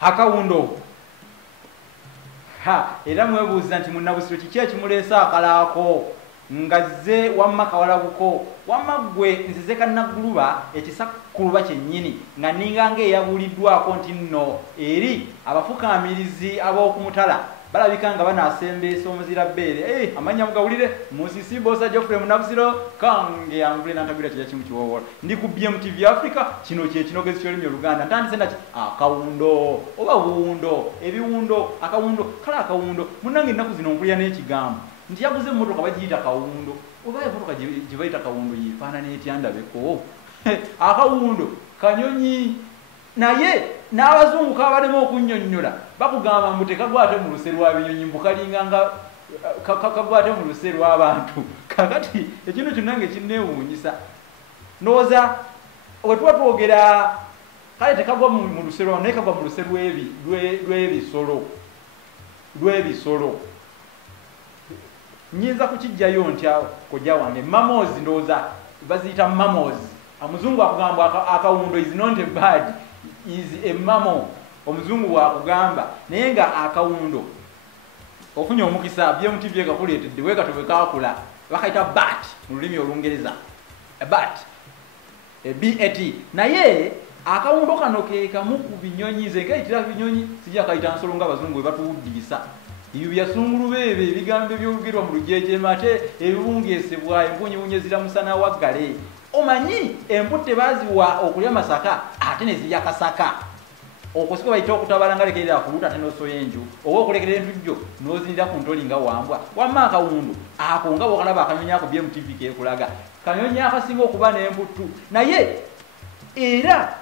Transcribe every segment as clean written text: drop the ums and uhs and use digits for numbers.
akawundo era mwebuuza nti munnabusiro kiki ekimuleesa akalaako ngazze wamma kawalabuko wamma ggwe nzize kannagguluba ekisakuluba kyennyini nga ninganga eyabuuliddwako nti nno eri abafukaamirizi ab'okumutala balabika nga banaasembeesa omuzira bbeere amanya mugawulire musisi bosa Geoffrey munnabusiro kange yangule nantagwira kya kimu kiwowola ndi ku BMTV Africa kino kye kinogezi ky'olulimi Oluganda ntandise naki akawundo oba wundo ebiwundo akawundo kale akawundo munnange ennaku zino mpulira n'ekigambo nti yaguze emmotoka bagiyita kawundo oba emmotoka gye bayita kawundo yifaanana etya ndabeko akawundo kanyonyi naye n'abazungu kabalema okunnyonnyola bakugamba mbu tekagwate mu luse lwa binyonyi mbu kalinganga kagwate mu luse lw'abantu kakati ekintu kyonna ngekinneewuunyisa ndowooza we tuba twogera kale tekagwa mu luse lwabantu naye kagwa mu luse lw'ebisolo nyinza kukijjayo ntya kojja wange mamozi ndowooza baziyita mamozi omuzungu akugamba akawundo is not a bird is a mammal omuzungu wakugamba naye nga akawundo ofunye omukisa BMTV ekakuleetedde wekatobe kakula bakayita bat mu lulimi Olungereza bat bat naye akawundo kano ke kamu ku binyonyi ze kayitira binyonyi sijja kayita nsolo nga abazungu bwe batuwuddisa ibyo byasungulu bebe ebigambo by'olugerwa mu lujeje mate ebibungeesebwa empunyiwunye ziramusana waggale omanyi emputte baziwa okulya masaka ate ne zirya kasaka okusika bayita okutabala nga lekerera kuluta ate n'osoya enju oba okulekerera entujjo n'ozinira ku ntoli nga wambwa wamma akawundo ako nga bw'okalaba akanyonyi ako BMTV keekulaga kanyonyi akasinga okuba n'emputtu naye era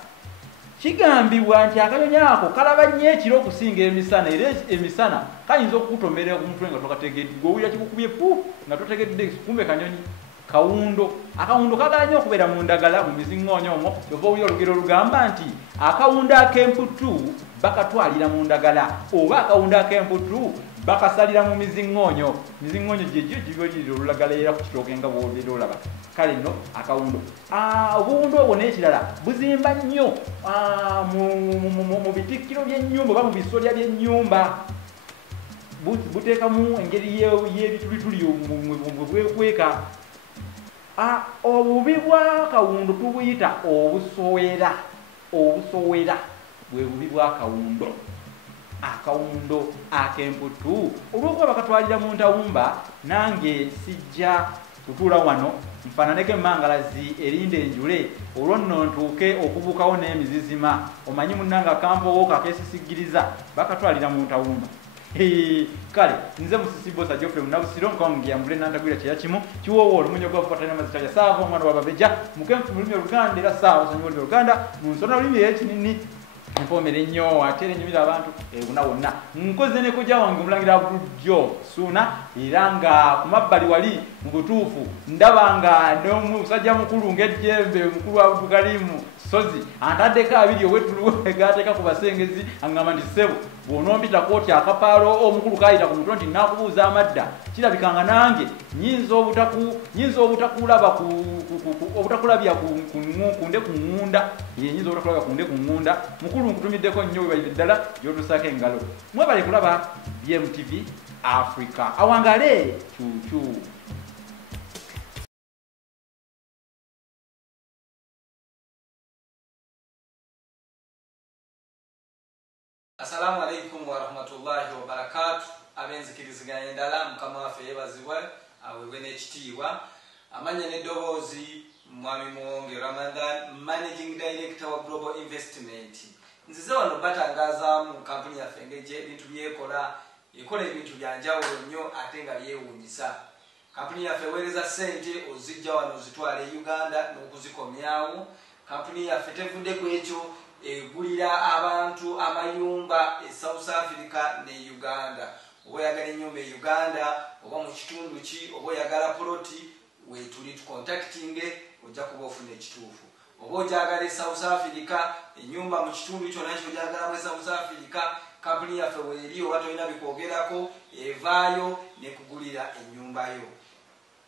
kigambibwa nti akanyonyi ako kalaba nnyo ekiro okusinga emisana era emisana kayinza okukutomerera ku mutwe nga tokategedde gw'owulira kikukubye pu nga totegedde kumbe kanyonyi kawundo akawundo kagala nnyo okubeera mu ndagala mu miziŋŋoonyo omwo ova owulira olugero olugamba nti akawundo ak'emputtu bakatwalira mu ndagala oba akawundo ak'emputtu bakasalira mu miziŋŋoonyo miziŋŋoonyo gyegyo gibalirira olulagala era ku kitooke nga bw'obeera olaba kale nno akawundo obuwundo obwo n'ekirala buzimba nnyo mu bitikkiro by'ennyumba oba mu bisolya by'ennyumba buteekamu engeri y'ebitulituli bwekweka obubi bw'akawundo tubuyita obusowera bwe bubi bw'akawundo akawundo ak'emputtu olw'okuba bakatwalira mu ntawumba nange sijja kutuula wano nfaananeko emmangalazi erinda enjule olwo nno ntuuke okubuukawo n'emizizima omanyi munnanga akambowo kakeesisigiriza bakatwalira mu ntawumba kale nze musisi bosa Geoffrey munnabusiro nkonge yambule nantagwira kyeya kimu kiwoowa olumunyo gwafukwatanya mazitalya saava omwana wababeja mukemfu mu lulimi Oluganda era saawa osonyiwa olulimi Oluganda mu nsona olulimi ekinini empomere nnyo ate era enyumira abantu ebuna wonna nkoze ne kojja wange omulangira Abdul Ssuuna era nga ku mabbali wali mu butuufu ndaba nga n'omusajja mukulu ng'ejjembe mukulu Abdul Karimu Sozi antaddeko abiri owetuluwe gateeka ku basengezi aŋŋamba nti ssebo bw'onompitako oti akapaalo omukulu kayita ku mutwe nti naakubuuza amadda kirabikanga nange nyinza obutakulaba obutakulabya kunde ku ŋŋunda nyinza obutakulabya kunde ku ŋŋunda mukulu nkutumiddeko nnyo webalire ddala gy'otusaako engalo mwebale kulaba BMTV Africa awangale cuucu. Assalamu alaikum wa rahmatullahi wa barakatuh. Abenzikiriziganya endala mukama waffe yeebazibwe aweebwe n'ekitiibwa amanya n'eddoboozi mwami Muwonge Ramadan, Managing Director wa Global Investment. Nzize wano batangaza mu kampuni yaffe ng'egye ebintu byekola ekola ebintu bya njawulo nnyo ate nga byewuunyisa. Kampuni yaffe eweereza ssente ozijja wano ozitwala e Uganda n'okuzikomyawo. Kampuni yaffe tevudde ku ekyo egulira abantu amayumba e South Africa ne Uganda. Oba oyagala ennyumba e Uganda oba mu kitundu ki oba oyagala poloti weetuli tukontakitinge ojja kuba ofuna ekituufu. Oba ogyagala e South Africa ennyumba mu kitundu kyonna ky'ogyagalamu e South Africa kampuni yaffe weeri oba tolina bikwogerako evaayo nekugulira ennyumba yo.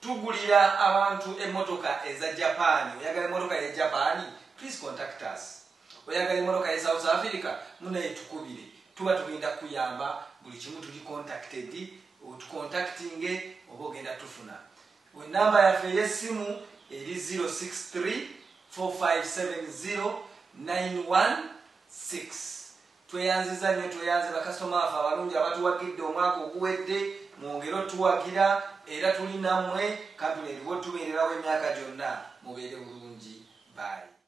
Tugulira abantu emmotoka eza Japan. Oyagala emmotoka ya Japan, please contact us. oyagala emotoka ya South Africa munaye tukubire tuba tugenda kuyamba buli kimu tuli contacted otucontactinge oba ogenda tufuna namba yaffe ey'essimu eri 063 4570 tweyanziza nnyo tweyanze bakasitoma baffe abalungi abatuwagidde omwaka oguwedde mwongere otuwagira era tuli nammwe kampuni eriwo tubeererawo emyaka gyonna mubeere bulungi bye.